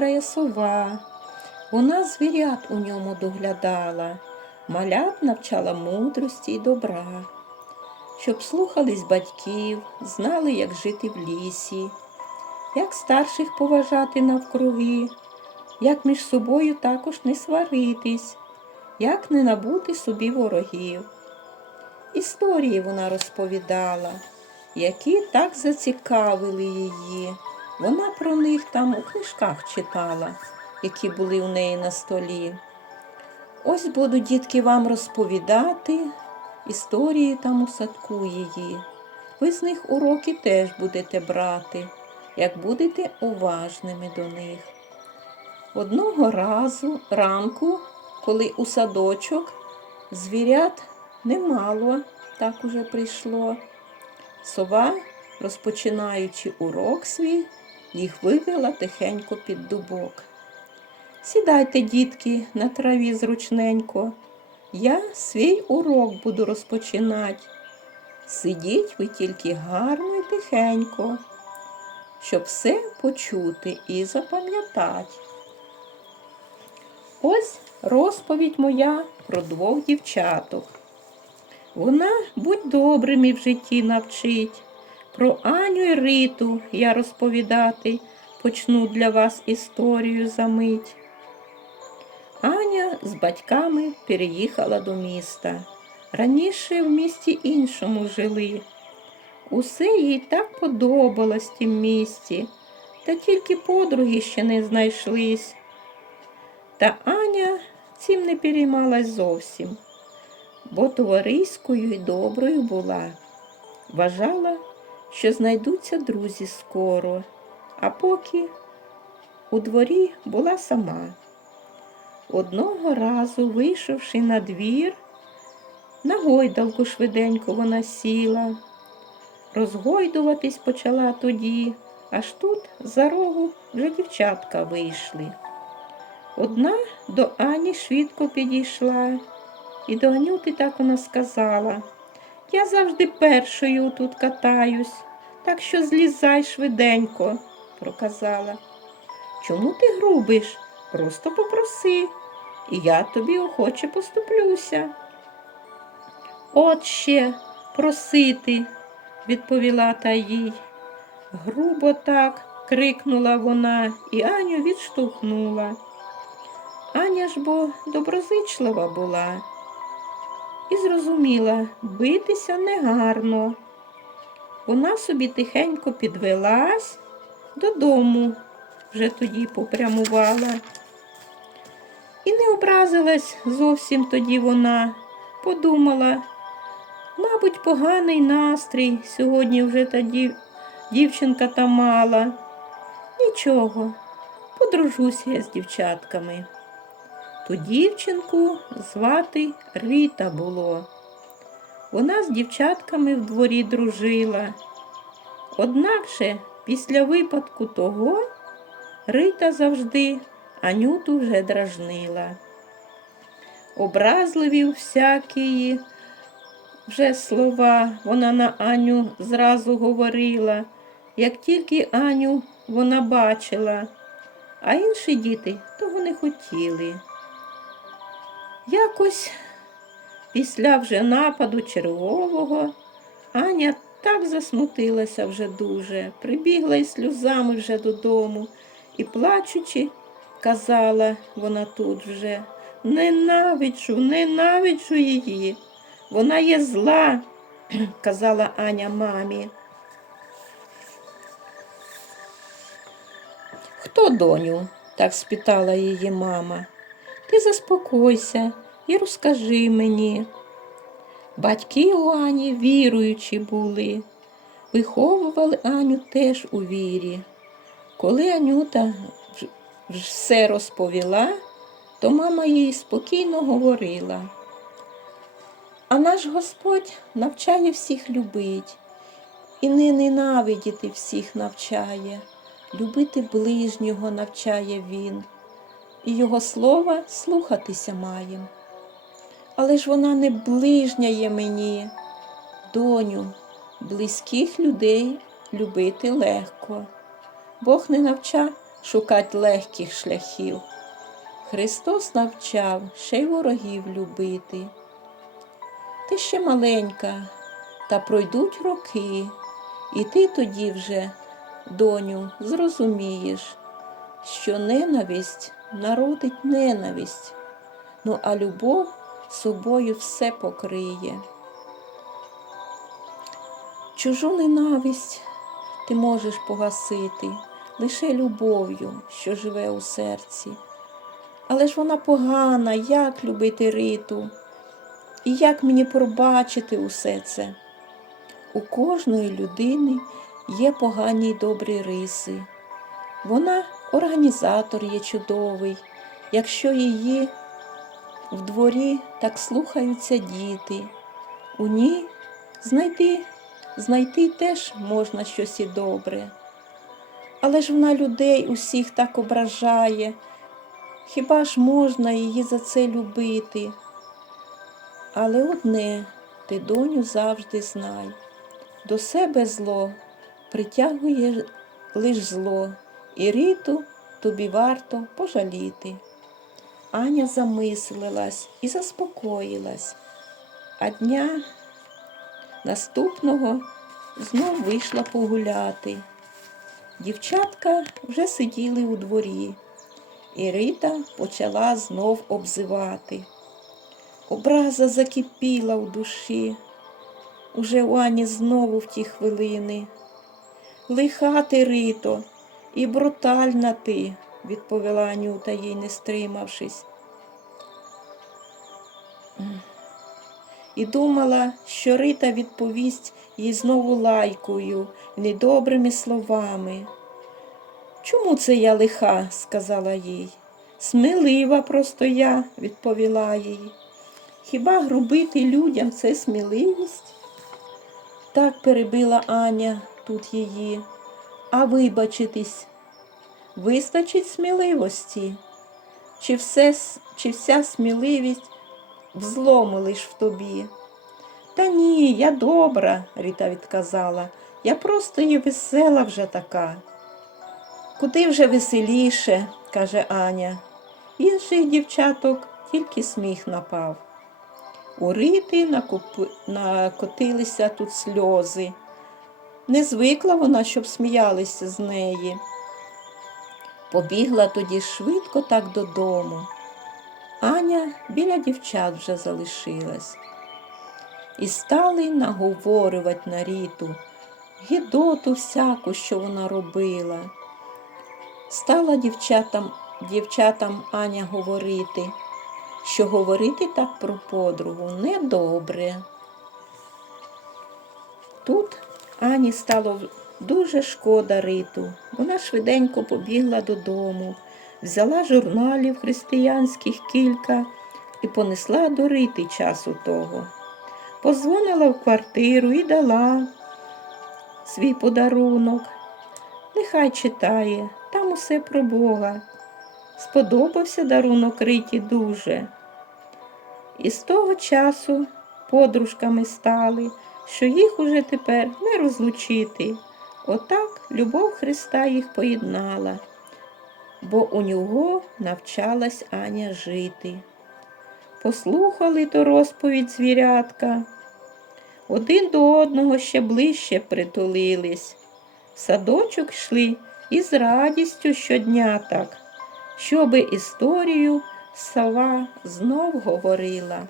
Рая сова, вона звірят у ньому доглядала, малят навчала мудрості й добра, щоб слухались батьків, знали, як жити в лісі, як старших поважати навкруги, як між собою також не сваритись, як не набути собі ворогів. Історії вона розповідала, які так зацікавили її. Вона про них там у книжках читала, які були у неї на столі. Ось буду, дітки, вам розповідати історії там у садку її. Ви з них уроки теж будете брати, як будете уважними до них. Одного разу ранку, коли у садочок звірят немало, так уже прийшло. Сова, розпочинаючи урок свій, їх вивела тихенько під дубок. Сідайте, дітки, на траві зручненько. Я свій урок буду розпочинати. Сидіть ви тільки гарно і тихенько, щоб все почути і запам'ятати. Ось розповідь моя про двох дівчаток. Вона будь добрими в житті навчить. Про Аню і Риту я розповідати почну для вас історію за мить. Аня з батьками переїхала до міста. Раніше в місті іншому жили. Усе їй так подобалось в тім місті, та тільки подруги ще не знайшлись. Та Аня цим не переймалась зовсім, бо товариською і доброю була. Вважала, що знайдуться друзі скоро, а поки у дворі була сама. Одного разу, вийшовши на двір, на гойдалку швиденько вона сіла. Розгойдуватись почала тоді, аж тут за рогу вже дівчатка вийшли. Одна до Ані швидко підійшла, і до Анюти так вона сказала. Я завжди першою тут катаюсь, так що злізай швиденько, проказала. Чому ти грубиш? Просто попроси, і я тобі охоче поступлюся. От ще просити, відповіла та їй. Грубо так крикнула вона і Аню відштовхнула. Аня ж бо доброзичлива була і зрозуміла, битися негарно. Вона собі тихенько підвелась додому, вже тоді попрямувала. І не образилась зовсім тоді вона, подумала, мабуть, поганий настрій сьогодні вже та дів... дівчинка та мала. Нічого, подружуся я з дівчатками. Ту дівчинку звати Рита було. Вона з дівчатками в дворі дружила. Однак же після випадку того Рита завжди Анюту вже дражнила. Образливі всякі вже слова вона на Аню зразу говорила, як тільки Аню вона бачила, а інші діти того не хотіли. Якось після вже нападу чергового Аня так засмутилася вже дуже, прибігла із сльозами вже додому і, плачучи, казала вона тут вже ненавиджу, ненавиджу її. Вона є зла, казала Аня мамі. Хто доню? так спитала її мама. Ти заспокойся і розкажи мені. Батьки у Ані віруючі були, виховували Аню теж у вірі. Коли Анюта все розповіла, то мама їй спокійно говорила. А наш Господь навчає всіх любить і не ненавидіти всіх навчає, любити ближнього навчає Він і його слова слухатися маєм. Але ж вона не ближня є мені, доню, близьких людей любити легко. Бог не навча, шукать легких шляхів. Христос навчав ще й ворогів любити. Ти ще маленька, та пройдуть роки, і ти тоді вже, доню, зрозумієш, що ненависть народить ненависть, ну а любов собою все покриє. Чужу ненависть ти можеш погасити лише любов'ю, що живе у серці. Але ж вона погана, як любити риту, і як мені пробачити усе це? У кожної людини є погані й добрі риси. Вона організатор є чудовий, якщо її в дворі так слухаються діти. У ній знайти, знайти теж можна щось і добре. Але ж вона людей усіх так ображає. Хіба ж можна її за це любити? Але одне ти, доню, завжди знай. До себе зло притягує лиш зло, і риту тобі варто пожаліти. Аня замислилась і заспокоїлась, а дня наступного знов вийшла погуляти. Дівчатка вже сиділи у дворі, і Рита почала знов обзивати. Образа закипіла у душі, уже у Ані знову в ті хвилини. Лиха ти, Рито, і брутальна ти, відповіла Анюта, їй не стримавшись. І думала, що Рита відповість їй знову лайкою, недобрими словами. Чому це я лиха? сказала їй. Смілива просто я, відповіла їй. Хіба грубити людям це сміливість? Так перебила Аня тут її. А вибачитись, вистачить сміливості? Чи, все, чи вся сміливість в злому лиш в тобі? Та ні, я добра, Ріта відказала. Я просто і весела вже така. Куди вже веселіше, каже Аня. Інших дівчаток тільки сміх напав. У Рити накопи- накотилися тут сльози. Не звикла вона, щоб сміялися з неї. Побігла тоді швидко так додому. Аня біля дівчат вже залишилась. І стали наговорювати на Ріту, гідоту всяку, що вона робила. Стала дівчатам, дівчатам Аня говорити, що говорити так про подругу недобре. Ані стало дуже шкода Риту. Вона швиденько побігла додому, взяла журналів християнських кілька і понесла до Рити часу того. Позвонила в квартиру і дала свій подарунок. Нехай читає, там усе про Бога. Сподобався дарунок Риті дуже. І з того часу подружками стали, що їх уже тепер не розлучити. Отак любов Христа їх поєднала, бо у нього навчалась Аня жити. Послухали то розповідь звірятка, один до одного ще ближче притулились. В садочок йшли із радістю щодня так, щоби історію сова знов говорила.